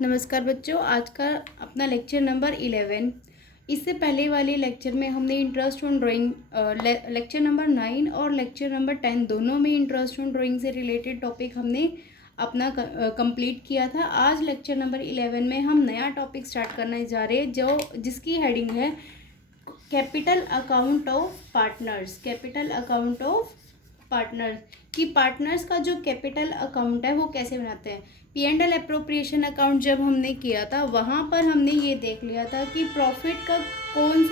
नमस्कार बच्चों, आज का अपना लेक्चर नंबर 11। इससे पहले वाले लेक्चर में हमने interest on drawing lecture number 9 और लेक्चर नंबर 10 दोनों में इंटरेस्ट ऑन ड्राइंग से रिलेटेड टॉपिक हमने अपना कंप्लीट किया था। आज लेक्चर नंबर 11 में हम नया टॉपिक स्टार्ट करने जा रहे हैं जिसकी हेडिंग है capital account of partners. Capital account of partners कि पार्टनर्स का जो कैपिटल अकाउंट है वो कैसे बनाते हैं। P&L अप्रोप्रिएशन अकाउंट जब हमने किया था वहाँ पर हमने ये देख लिया था कि प्रॉफिट का कौन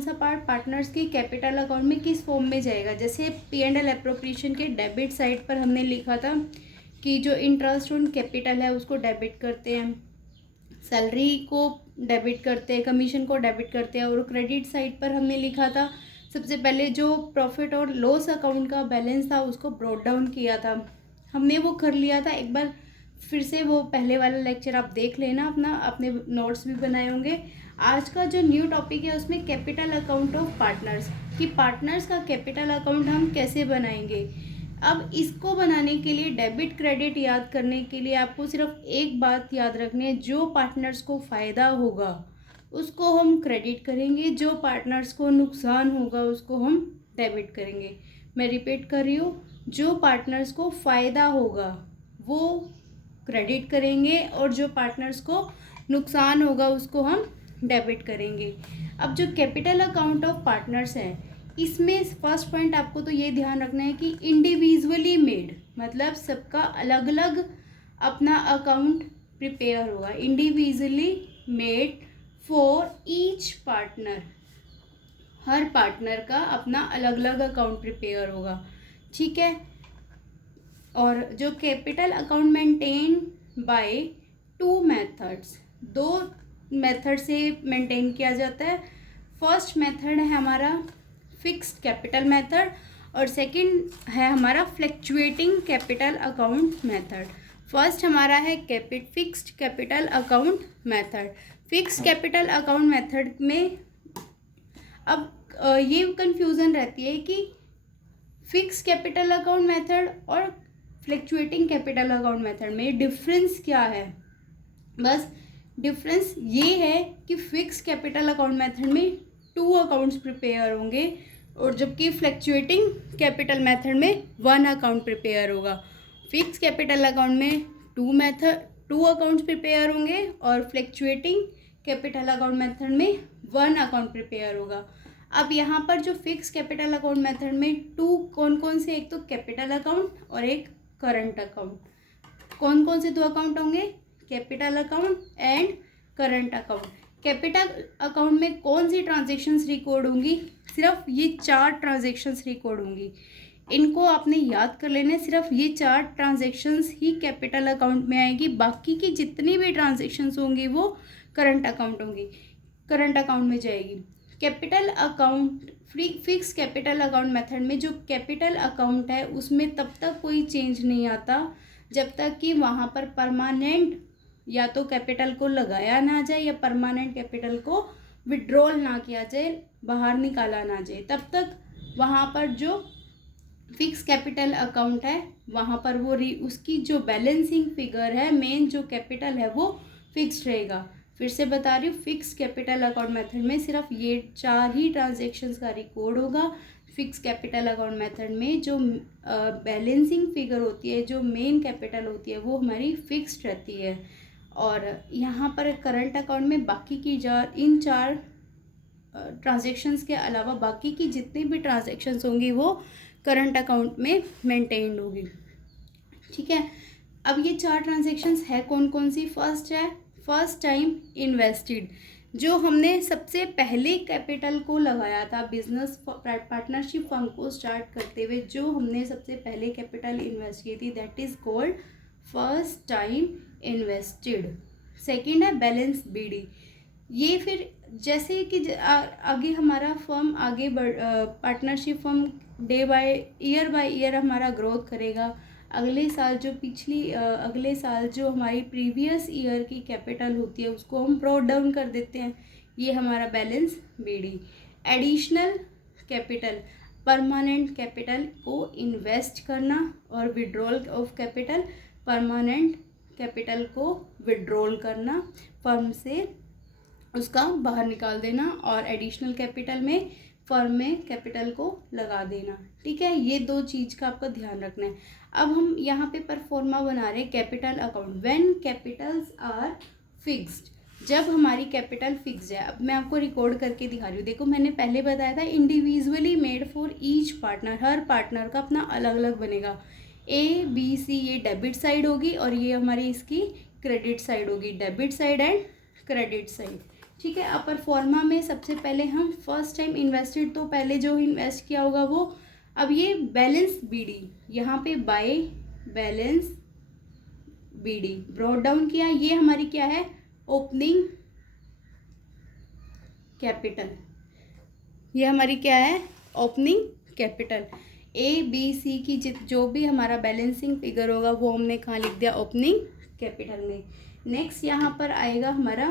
सा पार्ट पार्टनर्स की कैपिटल अकाउंट में किस फॉर्म में जाएगा। जैसे P&L अप्रोप्रिएशन के डेबिट साइड पर हमने लिखा था कि जो इंटरेस्ट ऑन कैपिटल है उसको डेबिट करते हैं, सैलरी को डेबिट करते हैं, कमीशन को डेबिट करते हैं। और क्रेडिट साइड पर हमने लिखा था सबसे पहले जो प्रॉफिट और लॉस अकाउंट का बैलेंस था उसको ब्रॉट डाउन किया था। हमने वो कर लिया था। एक बार फिर से वो पहले वाला लेक्चर आप देख लेना, अपने नोट्स भी बनाए होंगे। आज का जो न्यू टॉपिक है उसमें कैपिटल अकाउंट ऑफ पार्टनर्स कि पार्टनर्स का कैपिटल अकाउंट हम कैसे बनाएंगे। अब इसको बनाने के लिए डेबिट क्रेडिट याद करने के लिए आपको सिर्फ एक बात याद रखनी है, जो पार्टनर्स को फ़ायदा होगा उसको हम क्रेडिट करेंगे, जो पार्टनर्स को नुकसान होगा उसको हम डेबिट करेंगे। मैं रिपीट कर रही हूँ, जो पार्टनर्स को फ़ायदा होगा वो क्रेडिट करेंगे और जो पार्टनर्स को नुकसान होगा उसको हम डेबिट करेंगे। अब जो कैपिटल अकाउंट ऑफ पार्टनर्स है इसमें फर्स्ट पॉइंट आपको तो ये ध्यान रखना है कि इंडिविजुअली मेड, मतलब सबका अलग अलग अपना अकाउंट प्रिपेयर होगा। Individually made for each partner, her partner का अपना अलग अलग अकाउंट प्रिपेयर होगा, ठीक है। और जो capital account maintain by two methods, दो मेथड से मेंटेन किया जाता है। फर्स्ट मेथड है हमारा फिक्स्ड कैपिटल मेथड और सेकंड है हमारा fluctuating capital account method. First हमारा है fixed capital account method. Fixed capital account method में अब ये कंफ्यूजन रहती है कि फिक्स कैपिटल अकाउंट मेथड और फ्लक्चुएटिंग कैपिटल अकाउंट मेथड में डिफरेंस क्या है। बस डिफरेंस ये है कि फिक्स कैपिटल अकाउंट मेथड में 2 अकाउंट्स प्रिपेयर होंगे और जबकि फ्लक्चुएटिंग कैपिटल मेथड में 1 अकाउंट प्रिपेयर होगा। फिक्स कैपिटल अकाउंट में 2 अकाउंट्स प्रिपेयर होंगे और फ्लक्चुएटिंग कैपिटल अकाउंट मेथड में 1 अकाउंट प्रिपेयर होगा। अब यहाँ पर जो फिक्स कैपिटल अकाउंट मेथड में 2 कौन कौन से, एक तो कैपिटल अकाउंट और एक करंट अकाउंट। कौन कौन से 2 अकाउंट होंगे, capital account and current account. Capital account में कौन सी ट्रांजेक्शन्स रिकॉर्ड होंगी, सिर्फ ये 4 ट्रांजेक्शन्स रिकॉर्ड होंगी। इनको आपने याद कर लेना, सिर्फ ये 4 ट्रांजेक्शन्स ही कैपिटल अकाउंट में आएगी, बाकी की जितनी भी ट्रांजेक्शन्स होंगी वो करंट अकाउंट होंगी, करंट अकाउंट में जाएगी। Capital account fix capital account method में जो कैपिटल अकाउंट है उसमें तब तक कोई चेंज नहीं आता जब तक कि वहाँ पर परमानेंट या तो कैपिटल को लगाया ना जाए या परमानेंट कैपिटल को विड्रॉल ना किया जाए, बाहर निकाला ना जाए, तब तक वहाँ पर जो फिक्स कैपिटल अकाउंट है वहाँ पर वो उसकी जो बैलेंसिंग फिगर है, मेन जो कैपिटल है वो फिक्स रहेगा। फिर से बता रही हूँ, फिक्स कैपिटल अकाउंट मेथड में सिर्फ ये 4 ही ट्रांजेक्शन्स का रिकॉर्ड होगा। फिक्स कैपिटल अकाउंट मेथड में जो बैलेंसिंग फिगर होती है, जो मेन कैपिटल होती है वो हमारी फिक्स्ड रहती है। और यहाँ पर करंट अकाउंट में बाकी की इन 4 ट्रांजेक्शन्स के अलावा बाकी की जितनी भी ट्रांजेक्शन्स होंगी वो करंट अकाउंट में मेंटेन्ड होगी, ठीक है। अब ये 4 ट्रांजेक्शन्स है कौन कौन सी। फर्स्ट है फर्स्ट टाइम इन्वेस्टेड, जो हमने सबसे पहले कैपिटल को लगाया था बिजनेस पार्टनरशिप फर्म को स्टार्ट करते हुए, जो हमने सबसे पहले कैपिटल इन्वेस्ट की थी, that is called first time invested. Second है बैलेंस बीडी, ये फिर जैसे कि आगे हमारा फर्म आगे पार्टनरशिप फर्म बाय ईयर हमारा ग्रोथ करेगा। अगले साल जो हमारी प्रीवियस ईयर की कैपिटल होती है उसको हम ब्रॉट डाउन कर देते हैं, ये हमारा balance B D. Additional capital, permanent capital को इन्वेस्ट करना और withdrawal of capital, permanent capital को विड्रॉल करना, फर्म से उसका बाहर निकाल देना, और एडिशनल कैपिटल में फर्म में कैपिटल को लगा देना। ठीक है, ये दो चीज़ का आपका ध्यान रखना है। अब हम यहाँ पे परफॉर्मा बना रहे हैं capital account when capitals are fixed, जब हमारी कैपिटल फिक्स है। अब मैं आपको रिकॉर्ड करके दिखा रही हूँ। देखो, मैंने पहले बताया था individually made for each partner, her partner का अपना अलग अलग बनेगा। ए बी सी ये डेबिट साइड होगी और ये हमारी इसकी क्रेडिट साइड होगी, debit side and credit side. ठीक है, अब परफॉर्मा में सबसे पहले हम फर्स्ट टाइम इन्वेस्टेड, तो पहले जो इन्वेस्ट किया होगा वो, अब ये बैलेंस बीडी, यहाँ पे by balance B D brought down किया। ये हमारी क्या है, ओपनिंग कैपिटल, ये हमारी क्या है, opening capital. A B C की जो भी हमारा बैलेंसिंग फिगर होगा वो हमने कहाँ लिख दिया, ओपनिंग कैपिटल में। नेक्स्ट यहाँ पर आएगा हमारा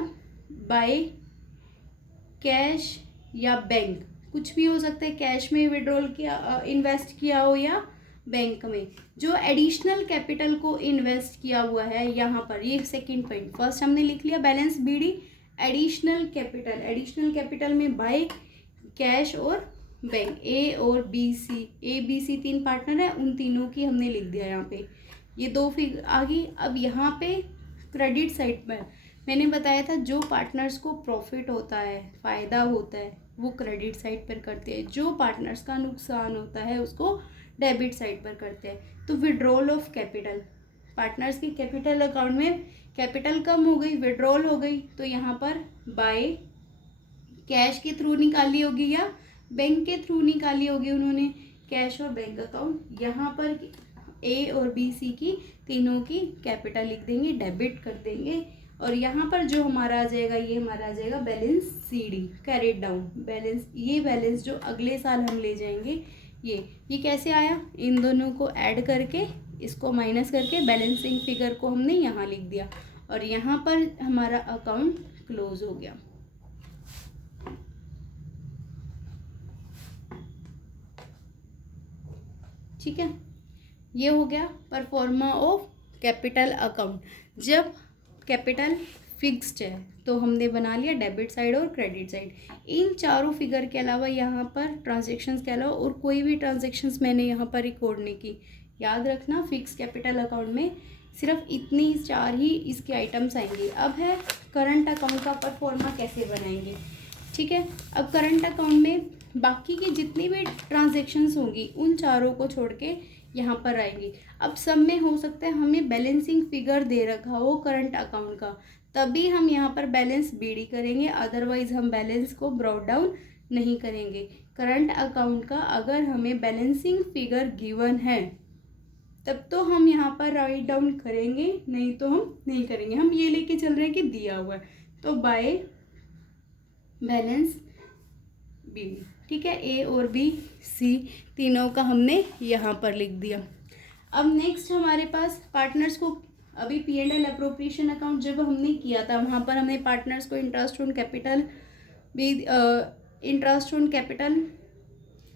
बाय कैश या बैंक, कुछ भी हो सकता है, कैश में विड्रॉल किया, इन्वेस्ट किया हो, या बैंक में। जो एडिशनल कैपिटल को इन्वेस्ट किया हुआ है यहाँ पर, ये सेकंड पॉइंट। फर्स्ट हमने लिख लिया balance B D, additional capital, additional capital में बाय कैश और बैंक, ए और बी सी, ए बी सी तीन पार्टनर है, उन तीनों की हमने लिख दिया यहाँ पे। ये दो फिगर आ गई। अब यहाँ पे क्रेडिट साइड पर मैंने बताया था जो पार्टनर्स को प्रॉफिट होता है, फ़ायदा होता है, वो क्रेडिट साइड पर करते हैं, जो पार्टनर्स का नुकसान होता है उसको डेबिट साइड पर करते हैं। तो विड्रॉल ऑफ कैपिटल, पार्टनर्स की कैपिटल अकाउंट में कैपिटल कम हो गई, विड्रॉल हो गई, तो यहाँ पर बाय कैश के थ्रू निकाली होगी या बैंक के थ्रू निकाली होगी उन्होंने, कैश और बैंक अकाउंट। यहाँ पर ए और बी सी की तीनों की कैपिटल लिख देंगे, डेबिट कर देंगे, और यहाँ पर जो हमारा आ जाएगा, ये हमारा आ जाएगा balance C D, carried down balance. ये बैलेंस जो अगले साल हम ले जाएंगे, ये कैसे आया, इन दोनों को ऐड करके, इसको माइनस करके बैलेंसिंग फिगर को हमने यहाँ लिख दिया, और यहाँ पर हमारा अकाउंट क्लोज हो गया। ठीक है, ये हो गया परफॉर्मा ऑफ कैपिटल अकाउंट। जब कैपिटल फिक्स्ड है तो हमने बना लिया डेबिट साइड और क्रेडिट साइड। इन चारों फिगर के अलावा यहाँ पर ट्रांजैक्शंस के अलावा और कोई भी ट्रांजैक्शंस मैंने यहाँ पर रिकॉर्ड नहीं की। याद रखना, फिक्स कैपिटल अकाउंट में सिर्फ इतनी चार ही इसके आइटम्स आएंगे। अब है करंट अकाउंट का परफॉर्मा कैसे बनाएंगे। ठीक है, अब करंट अकाउंट में बाकी की जितनी भी ट्रांजैक्शंस होंगी उन चारों को छोड़ के यहाँ पर आएंगी। अब सब में हो सकता है हमें बैलेंसिंग फिगर दे रखा हो करंट अकाउंट का, तभी हम यहाँ पर बैलेंस बीडी करेंगे, अदरवाइज हम बैलेंस को ब्रॉट डाउन नहीं करेंगे। करंट अकाउंट का अगर हमें बैलेंसिंग फिगर गिवन है तब तो हम यहाँ पर राइट डाउन करेंगे, नहीं तो हम नहीं करेंगे। हम ये लेके चल रहे हैं कि दिया हुआ है, तो बाय बैलेंस बीडी। ठीक है, ए और बी सी तीनों का हमने यहाँ पर लिख दिया। अब नेक्स्ट हमारे पास पार्टनर्स को, अभी P and L appropriation account जब हमने किया था वहाँ पर हमने पार्टनर्स को इंटरेस्ट ऑन कैपिटल भी, इंटरेस्ट ऑन कैपिटल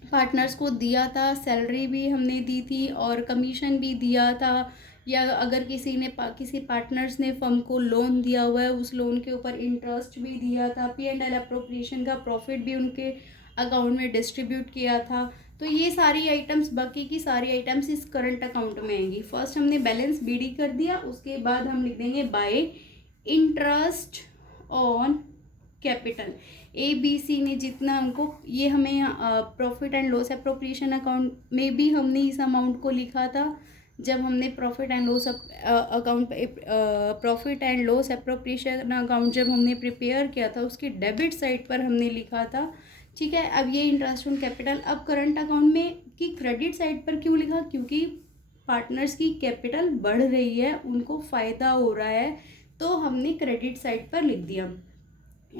पार्टनर्स को दिया था, सैलरी भी हमने दी थी और कमीशन भी दिया था, या अगर किसी पार्टनर्स ने फर्म को लोन दिया हुआ है उस लोन के ऊपर इंटरेस्ट भी दिया था, पी एंड एल अप्रोप्रिएशन का प्रॉफिट भी उनके अकाउंट में डिस्ट्रीब्यूट किया था। तो ये सारी आइटम्स, बाकी की सारी आइटम्स इस करंट अकाउंट में आएंगी। फर्स्ट हमने बैलेंस बीडी कर दिया, उसके बाद हम लिख देंगे by interest on capital. A B C ने जितना हमको, ये हमें profit and loss appropriation account में भी हमने इस अमाउंट को लिखा था जब हमने profit and loss account, profit and loss appropriation account जब हमने प्रिपेयर किया था उसकी डेबिट साइड पर हमने लिखा था। ठीक है, अब ये इंटरेस्ट ऑन कैपिटल। अब करंट अकाउंट में कि क्रेडिट साइड पर क्यों लिखा, क्योंकि पार्टनर्स की कैपिटल बढ़ रही है, उनको फ़ायदा हो रहा है, तो हमने क्रेडिट साइड पर लिख दिया।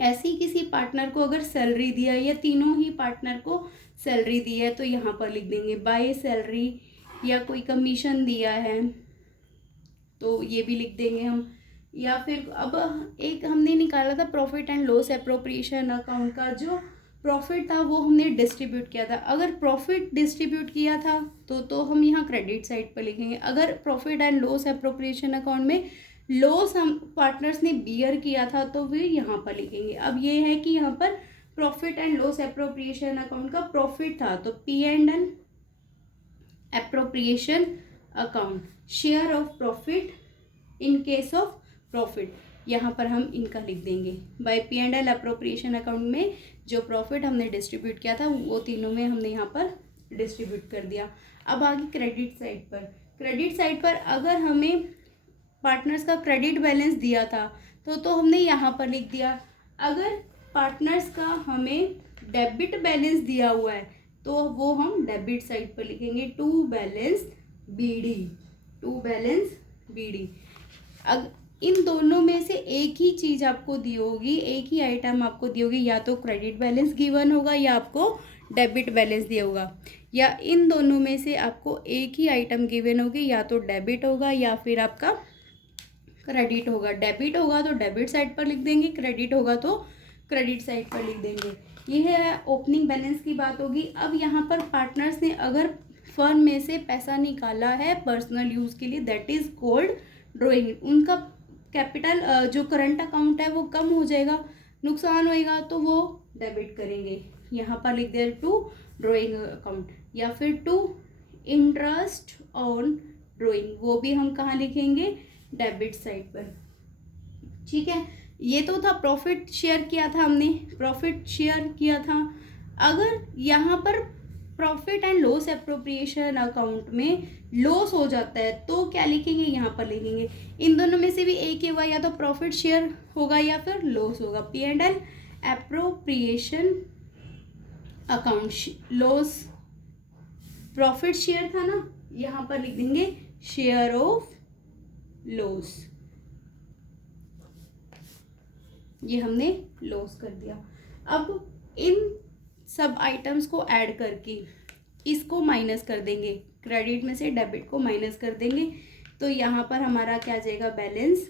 ऐसी किसी पार्टनर को अगर सैलरी दिया या तीनों ही पार्टनर को सैलरी दी है तो यहाँ पर लिख देंगे बाय सैलरी, या कोई कमीशन दिया है तो ये भी लिख देंगे हम। या फिर अब एक हमने निकाला था profit and loss appropriation account का, जो प्रॉफिट था वो हमने डिस्ट्रीब्यूट किया था। अगर प्रॉफिट डिस्ट्रीब्यूट किया था तो हम यहाँ क्रेडिट साइड पर लिखेंगे। अगर profit and loss appropriation account में लॉस हम पार्टनर्स ने बियर किया था तो वे यहाँ पर लिखेंगे। अब ये है कि यहाँ पर profit and loss appropriation account का प्रॉफिट था तो P&L appropriation account, share of profit in case of profit, यहाँ पर हम इनका लिख देंगे। बाय P&L एप्रोप्रिएशन अकाउंट में जो प्रॉफिट हमने डिस्ट्रीब्यूट किया था वो तीनों में हमने यहाँ पर डिस्ट्रीब्यूट कर दिया। अब आगे क्रेडिट साइड पर, क्रेडिट साइड पर अगर हमें पार्टनर्स का क्रेडिट बैलेंस दिया था तो हमने यहाँ पर लिख दिया। अगर पार्टनर्स का हमें डेबिट बैलेंस दिया हुआ है तो वो हम डेबिट साइड पर लिखेंगे, to balance BD, to balance BD। अगर इन दोनों में से एक ही चीज़ आपको दी होगी, एक ही आइटम आपको दी होगी, या तो क्रेडिट बैलेंस गिवन होगा या आपको डेबिट बैलेंस दिया होगा, या इन दोनों में से आपको एक ही आइटम गिवन होगी, या तो डेबिट होगा या फिर आपका क्रेडिट होगा। डेबिट होगा तो डेबिट साइड पर लिख देंगे, क्रेडिट होगा तो क्रेडिट साइड पर लिख देंगे। ये है ओपनिंग बैलेंस की बात होगी। अब यहाँ पर पार्टनर्स ने अगर फर्म में से पैसा निकाला है पर्सनल यूज़ के लिए, दैट इज़ कॉल्ड ड्रॉइंग। उनका कैपिटल जो करंट अकाउंट है वो कम हो जाएगा, नुकसान होएगा तो वो डेबिट करेंगे। यहाँ पर लिख दे टू ड्रॉइंग अकाउंट, या फिर टू इंटरेस्ट ऑन ड्रॉइंग, वो भी हम कहाँ लिखेंगे, डेबिट साइड पर। ठीक है, ये तो था प्रॉफिट शेयर किया था हमने, प्रॉफिट शेयर किया था। अगर यहाँ पर profit and loss appropriation account में लॉस हो जाता है तो क्या लिखेंगे, यहाँ पर लिखेंगे। इन दोनों में से भी एक ही होगा, या तो प्रॉफिट शेयर होगा या फिर लॉस होगा। P&L appropriation account, loss profit share था ना, यहाँ पर लिख देंगे शेयर ऑफ लॉस, ये हमने लॉस कर दिया। अब इन सब आइटम्स को ऐड करके इसको माइनस कर देंगे, क्रेडिट में से डेबिट को माइनस कर देंगे तो यहाँ पर हमारा क्या आ जाएगा, बैलेंस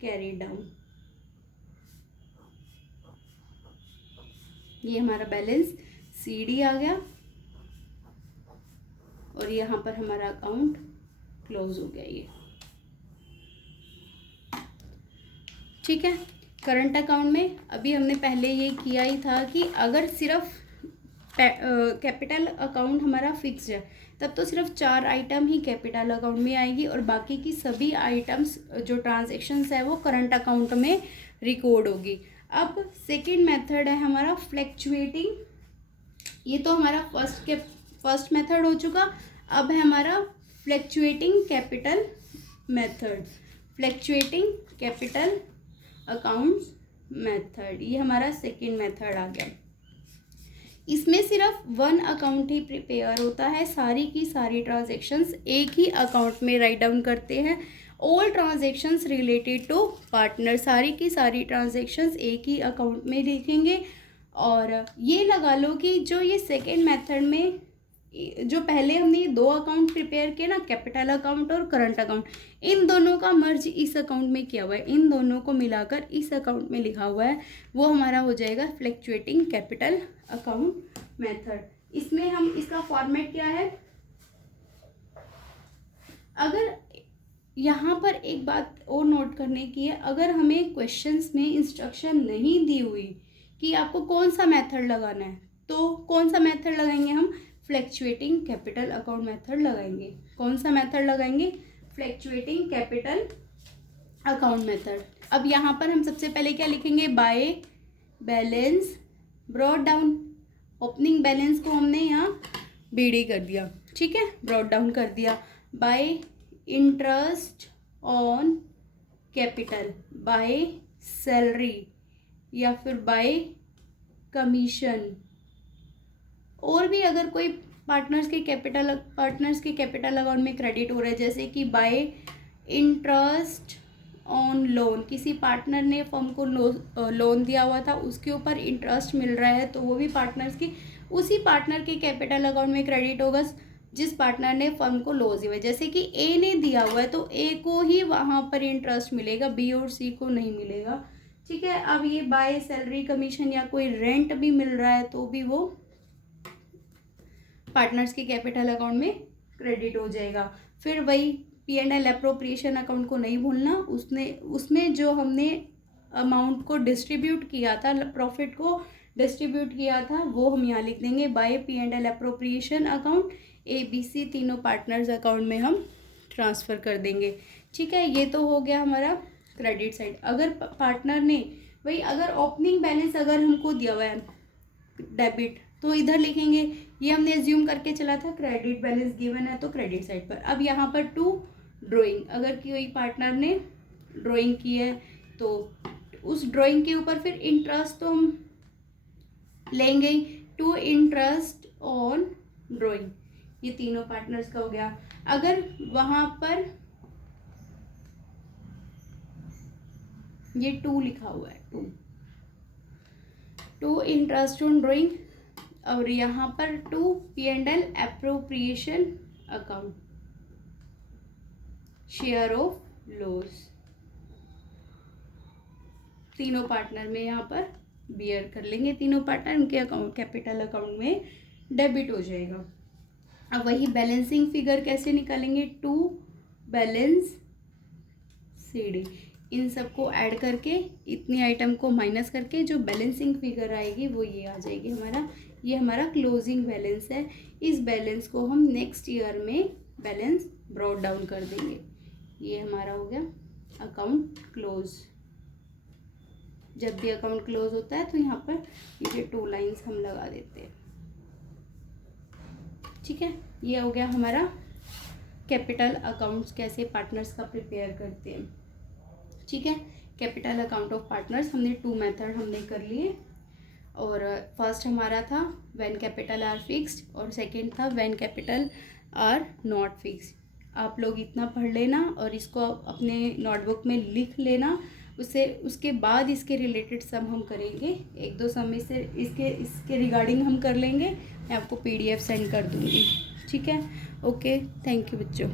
कैरी डाउन। ये हमारा बैलेंस CD आ गया और यहाँ पर हमारा अकाउंट क्लोज हो गया। ये ठीक है। करंट अकाउंट में अभी हमने पहले ये किया ही था कि अगर सिर्फ कैपिटल अकाउंट हमारा फिक्स्ड है तब तो सिर्फ 4 आइटम ही कैपिटल अकाउंट में आएगी और बाकी की सभी आइटम्स जो ट्रांजैक्शंस है वो करंट अकाउंट में रिकॉर्ड होगी। अब सेकंड मेथड है हमारा फ्लैक्चुएटिंग, ये तो हमारा फर्स्ट मेथड हो चुका। अब है हमारा fluctuating capital method, fluctuating capital accounts method, ये हमारा सेकंड मेथड आ गया। इसमें सिर्फ 1 अकाउंट ही प्रिपेयर होता है, सारी की सारी ट्रांजैक्शंस एक ही अकाउंट में राइट डाउन करते हैं। All transactions related to partner, सारी की सारी ट्रांजैक्शंस एक ही अकाउंट में लिखेंगे। और ये लगा लो कि जो ये सेकेंड मेथड में जो पहले हमने ये 2 अकाउंट प्रिपेयर किए ना, कैपिटल अकाउंट और करंट अकाउंट, इन दोनों का मर्ज इस अकाउंट में किया हुआ है, इन दोनों को मिलाकर इस अकाउंट में लिखा हुआ है, वो हमारा हो जाएगा फ्लैक्चुएटिंग कैपिटल अकाउंट मेथड। इसमें हम इसका फॉर्मेट क्या है, अगर यहाँ पर एक बात और नोट करने की है, अगर हमें क्वेश्चंस में इंस्ट्रक्शन नहीं दी हुई कि आपको कौन सा मेथड लगाना है तो कौन सा मेथड लगाएंगे हम, फ्लैक्चुएटिंग कैपिटल अकाउंट मेथड लगाएंगे। कौन सा मेथड लगाएंगे, फ्लैक्चुएटिंग कैपिटल अकाउंट मेथड। अब यहाँ पर हम सबसे पहले क्या लिखेंगे, by balance brought down, opening balance को हमने यहाँ BD कर दिया, ठीक है, ब्रॉट डाउन कर दिया। Bye interest on capital, by salary या फिर बाय कमीशन, और भी अगर कोई पार्टनर्स के कैपिटल अकाउंट में क्रेडिट हो रहा है, जैसे कि बाय इंटरेस्ट ऑन लोन, किसी पार्टनर ने फर्म को लोन दिया हुआ था, उसके ऊपर इंटरेस्ट मिल रहा है तो वो भी पार्टनर्स की उसी पार्टनर के कैपिटल अकाउंट में क्रेडिट होगा जिस पार्टनर ने फर्म को लोन दिया हुआ है। जैसे कि A ने दिया हुआ है तो A को ही वहाँ पर इंटरेस्ट मिलेगा, B और C को नहीं मिलेगा, ठीक है। अब ये बाय सैलरी कमीशन या कोई रेंट भी मिल रहा है तो भी वो पार्टनर्स के कैपिटल अकाउंट में क्रेडिट हो जाएगा। फिर वही P&L अप्रोप्रिएशन अकाउंट को नहीं भूलना, उसमें जो हमने अमाउंट को डिस्ट्रीब्यूट किया था, प्रॉफिट को डिस्ट्रीब्यूट किया था, वो हम यहाँ लिख देंगे by P&L appropriation account ABC तीनों पार्टनर्स अकाउंट में हम ट्रांसफ़र कर देंगे। ठीक है, ये तो हो गया हमारा क्रेडिट साइड। अगर पार्टनर ने वही, अगर ओपनिंग बैलेंस अगर हमको दिया हुआ है डेबिट, तो इधर लिखेंगे, ये हमने एज्यूम करके चला था क्रेडिट बैलेंस गिवन है तो क्रेडिट साइड पर। अब यहाँ पर टू ड्राइंग, अगर कोई पार्टनर ने ड्राइंग की है तो उस ड्राइंग के ऊपर फिर इंटरेस्ट तो हम लेंगे, टू इंटरेस्ट ऑन ड्राइंग, ये तीनों पार्टनर्स का हो गया। अगर वहाँ पर ये टू लिखा हुआ है, टू इंटरेस्ट ऑन ड्राइंग, और यहाँ पर to P&L appropriation account share of loss, तीनों पार्टनर में यहाँ पर बियर कर लेंगे, तीनों पार्टनर उनके अकाउंट कैपिटल अकाउंट में डेबिट हो जाएगा। अब वही बैलेंसिंग फिगर कैसे निकालेंगे, टू बैलेंस CD, इन सबको ऐड करके इतनी आइटम को माइनस करके जो बैलेंसिंग फिगर आएगी वो ये आ जाएगी हमारा, ये हमारा क्लोजिंग बैलेंस है। इस बैलेंस को हम नेक्स्ट ईयर में बैलेंस ब्रॉट डाउन कर देंगे। ये हमारा हो गया अकाउंट क्लोज। जब भी अकाउंट क्लोज होता है तो यहाँ पर ये 2 लाइंस हम लगा देते हैं। ठीक है, ये हो गया हमारा कैपिटल अकाउंट्स कैसे पार्टनर्स का प्रिपेयर करते हैं। ठीक है, कैपिटल अकाउंट ऑफ पार्टनर्स हमने 2 मेथड हमने कर लिए, और फर्स्ट हमारा था व्हेन कैपिटल आर फिक्स्ड और सेकंड था when capital R not fixed. आप लोग इतना पढ़ लेना और इसको अपने नोटबुक में लिख लेना, उसके बाद इसके रिलेटेड सम हम करेंगे, 1-2 सम इससे इसके रिगार्डिंग हम कर लेंगे। मैं आपको PDF सेंड कर दूँगी। ठीक है, ओके, थैंक यू बच्चों।